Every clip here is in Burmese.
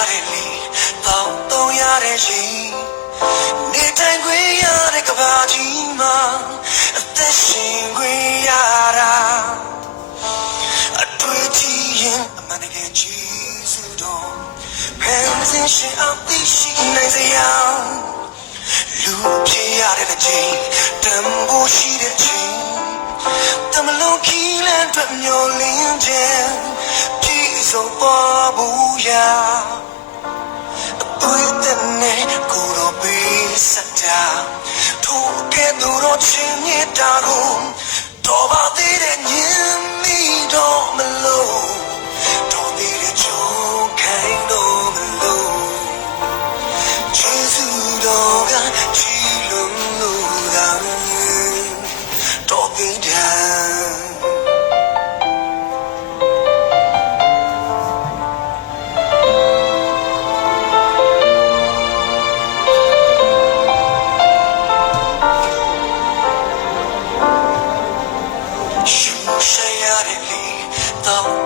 ရတယ်လေတောင်းတော့ရတယ်ရှင်နေတိုင်းခွေရတဲ့ကဘာကြီးမှာအသက်ရှင်ခွေရတာအတွေ့အကြုံရင်အမှန်တကယ်ကြီးစုတော့ဖန်ဆင်းရှင်အသိရှိနိုင်စရာလူဖြစ်ရတဲ့ချိန်တန်ဖိုးရှိတဲ့ချိန်တမလုံးခီးလန်းအတွက်မျောလင်းခြင်းပြည့်စုံပေါ်ဘူးရာအသွေးတဲ့နဲ့ကိုယ်တော်ပေးစတာထို့ကဲ့သို့တော့ချင်းမြတ်တာကိုတော်ပါသေးတဲ့ညင်မိတော့မလို့တော်သေးတဲ့ချုံခိုင်းတော့မလို့ကျေးဇူးတော်ကချီးလုံးလို့တာတော်သေးတယ်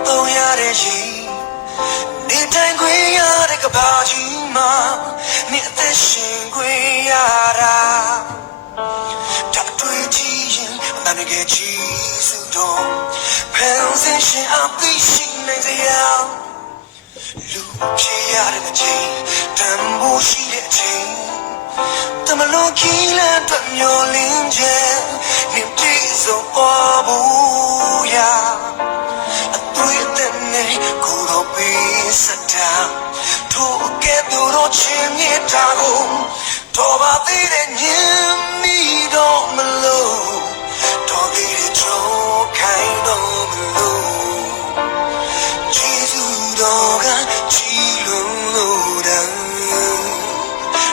တော့ရတဲ့ရင်နေတိုင်းခွေရတဲ့ကဘာကြီးမှာနေအသက်ရှင်ခွေရတာတတ်တွေ့ကြည့်ရင်အမှန်တကယ်ကြီးစုတော့ဖန်ဆင်းရှင်အသိရှိနိုင်စရာလူဖြစ်ရတဲ့ချိန်တန်ဖိုးရှိတဲ့ချိန်တမလို့ခီးလန်းအတွက်မျောလင်းခြင်းနေပြည့်စုံပေါ်ဘူးရာကိုယ်တော်ပေးစတာထို့ကဲ့သို့တော့ချင်းမြတ်တာကိုတော်ပါသေးတဲ့ညင်မိတော့မလို့တော်သေးတဲ့ချုံခိုင်းတော့မလို့ကျေးဇူးတော်ကချီးလုံးလို့တာ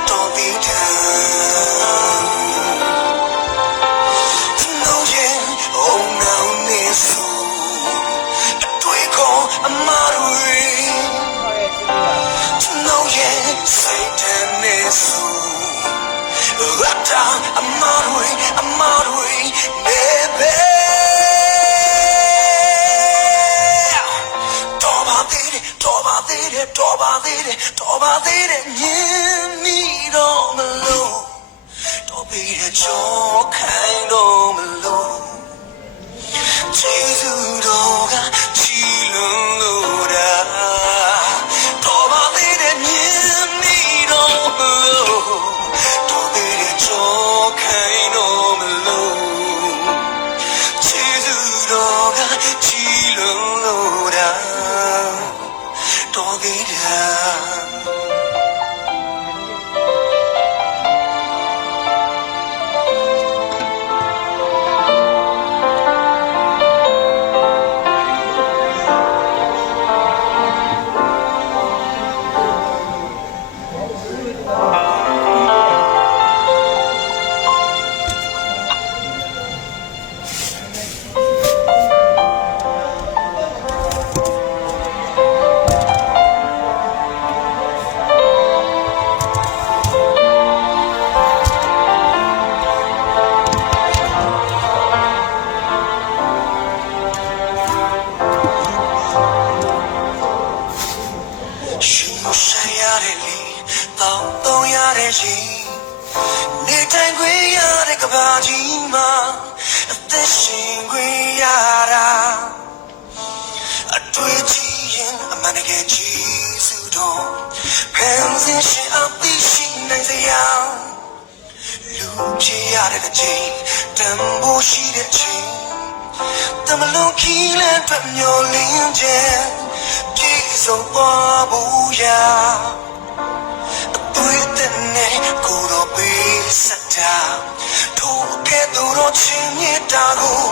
တော်သေးတယ်No yeah oh no this Satan is so Rata amarui Bebe Toba dide Nyemi do malo Tobi de chokai do malo Jesu doga chilun lodaတော့ရတဲ့ရင်နေတိုင်းခွေရတဲ့ကဘာကြီးမှာအသက်ရှင်ခွေရတာအတွေ့အကြုံရင်အမှန်တကယ်ကြီးစုတော့ဖန်ဆင်းရှင်အသိရှိနိုင်စရာလူဖြစ်ရတဲ့ချိန်တန်ဖိုးရှိတဲ့ချိန်တမလုံးခီးလန်းအတွက်မျောလင်းခြင်းပြည့်စုံပေါ်ဘူးရာကိုယ်တော်ပေးစတာထို့ကဲ့သို့တော့ချင်းမြတ်တာကို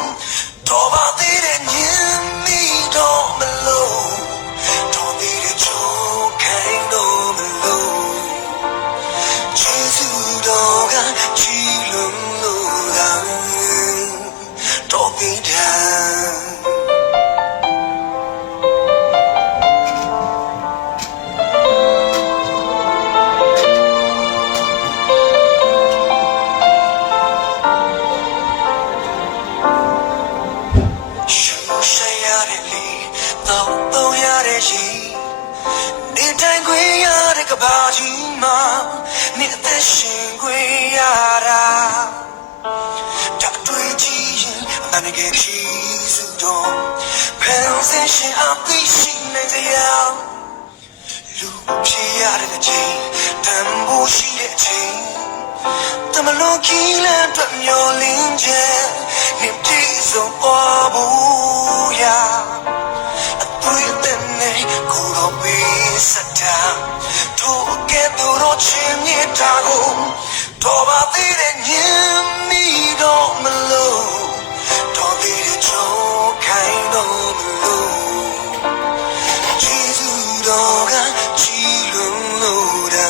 တော်ပါသေးတဲ့ညင်မိတော့မလို့တော်သေးတဲ့ချုံခိုင်းတော့မလို့ကျေးဇူးတော်ကချီးလုံးလို့တာတော်သေးတယ် kabajima ni teshingweyara tatweji manage jizudo pensation apishi nezaya lu piyare de chain tambo shi de chain tamalo kila twamyo linje ni tizo obuya Sata to get the roaching it tago to bati de nyami do melo to be the joke kind of melo Jesus doga chilun loda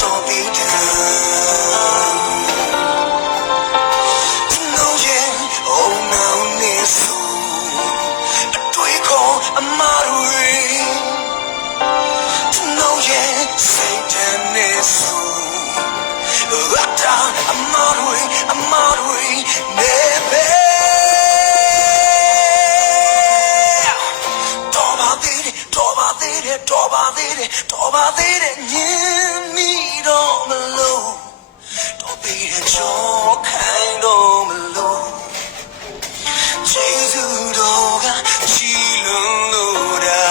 to be down no yeah oh now nesu to call a maru Satan is so Rata Amarui Nebe Toba did Yemi Domelo Tobi Joe kind of Melo Jesus Doga Chilunura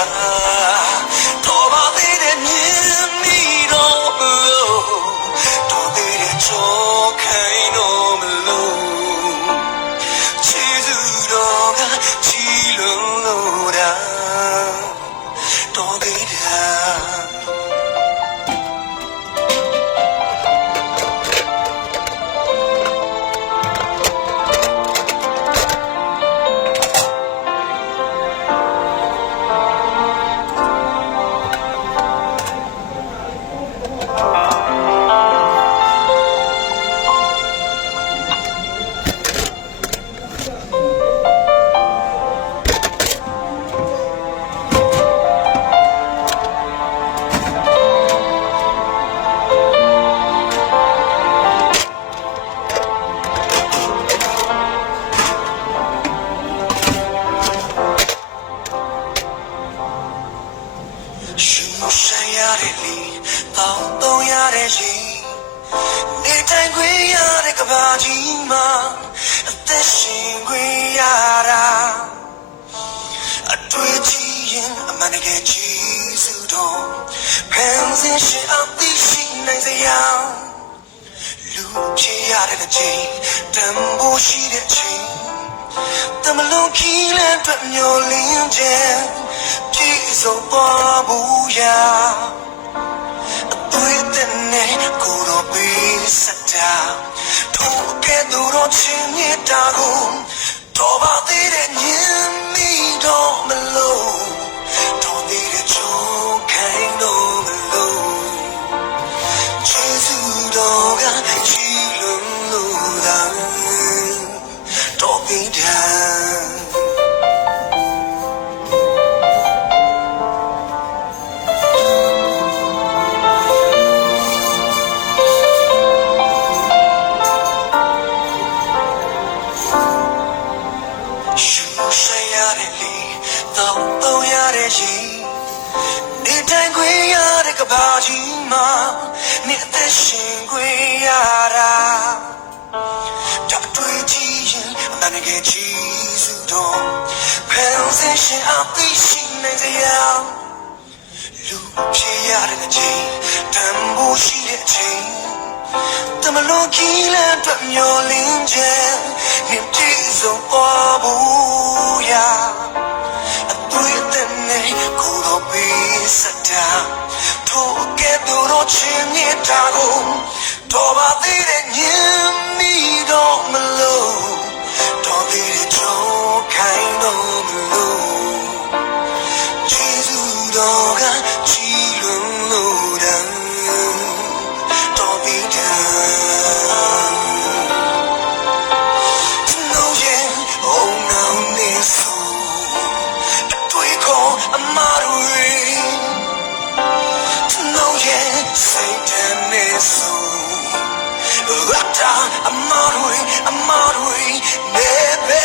Amarui, Nebe.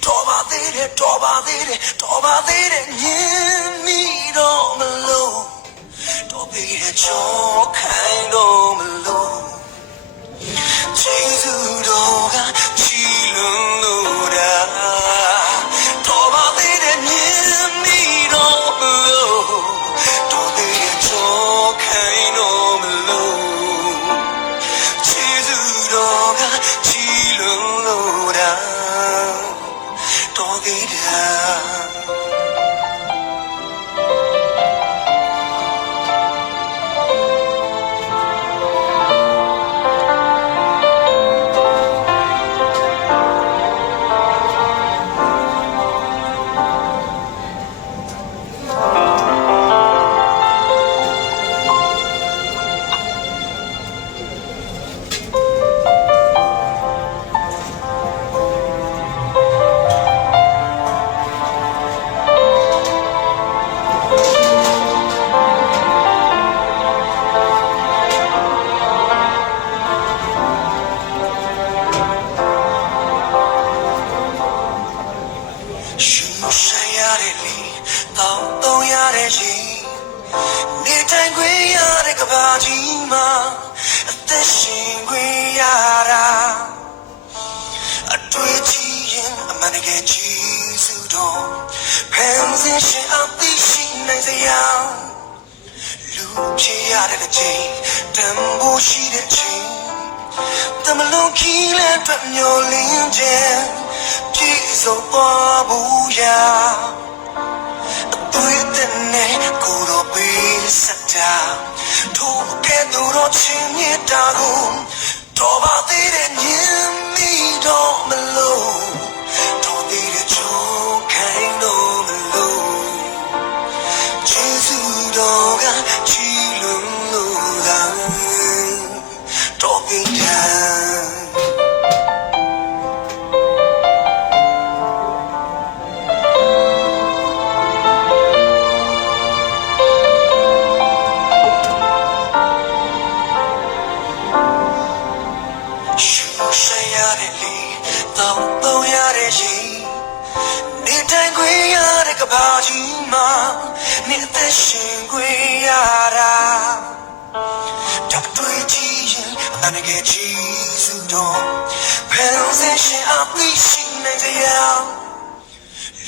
Toma diri, တယ်တော်ပါသေးတယ်တော်ပါသေးတယ်ညင်မိတော့မလို့တော်ပြီတဲ့ချောခိုင်းတော့မလို့ကျေးဇူးတော်ကချီးလွန်လို့တာတော်ပါသေးတယ်ညင်မိတော့မလို့တော်ပြီတဲ့ချောခိုင်းတော့မလို့ကျေးဇူးတော်ကချီးလွန်လို့တာတော်ပြီတဲ့ဆိုင်ရတဲ့လေတောင်းရတဲ့ရင်နေတိုင်းခွေရတဲ့ကဘာကြီးမှာအသက်ရှင်ခွေရတာအတွေ့အကြုံရင်အမှန်တကယ်ကြည့်စုတော့ဖန်ဆင်းရှင်အသိရှိနိုင်စရာလူဖြစ်ရတဲ့ချိန်တန်ဖိုးရှိတဲ့ချိန်တမလုံးခီးလက်တွမျောလင်းခြင်းပြည့်စုံသွားဘူးရာအတွေ့အကြုံနဲ့ကိုယ်တော်ပေးစတာထို့ကဲ့သို့တော့ချင်းမြတ်တာကိုတော်ပါသေးတဲ့ညင်မိတော့မလို့တော်သေးတဲ့ချိုးခိုင်းတော့မလို့ကျေးဇူးတော်ကချီးလွန်လို့သာတော်ပြီးတယ်ဆိုင်ရတဲ့လေတောင်းရတဲ့ရင်နေတိုင်းခွေရတဲ့ကဘာကြီးမှာနေသက်ရှင်ခွေရတာတပ်တွေ့ကြည့်ရင်အမှန်တကယ်ကြည့်စုတော့ဖန်ဆင်းရှင်အသိရှိနိုင်ကြရ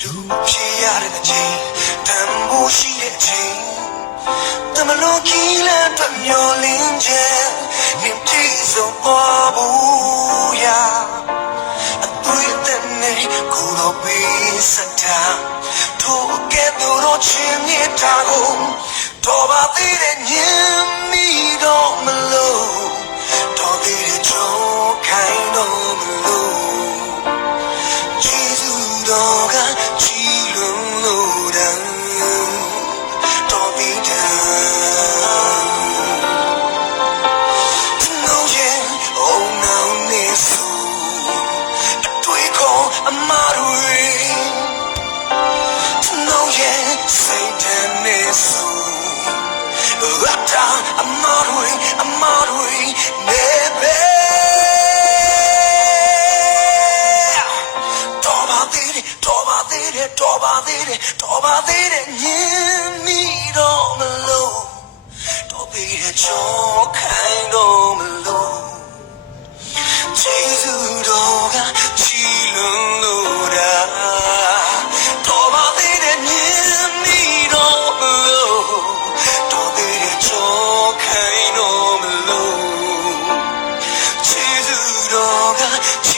လူဖြစ်ရတဲ့ချိန်တန်ဖိုးရှိတဲ့ချိန်တမလို့ခီးလက်တွမျောလင်းခြင်းနေကြည့်စုံသွားဘူးရာအတွေ့အကြုံနဲ့ကိုယ်တော်ပေးစတာထို့ကဲ့သို့တော့ချင်းမြတ်တာကိုတော်ပါသေးတဲ့ညင်မိတော့မလို့တော်သေးတဲ့ချိုးခိုင်းတော့မလို့ကျေးဇူးတော်ကချီးလွန်လို့တာတော်ပြီးတယ်အမားတွေနှောရဲ့စိတ်ဓာတ်နဲ့ဆိုရတာအမားတွေနေပဲတော်ပါသေးတယ်ညင်မိတော့မလို့တော်ပြီတဲ့ချောခိုင်းတော့မလို့ကျေးဇူးတော်ကချီးလွန်လို့တာတော်ပါသေးတယ်ညင်မိတော့မလို့တော်သေးတဲ့ချောခိုင်းတော့မလို့ကျေးဇူးတော်ကချ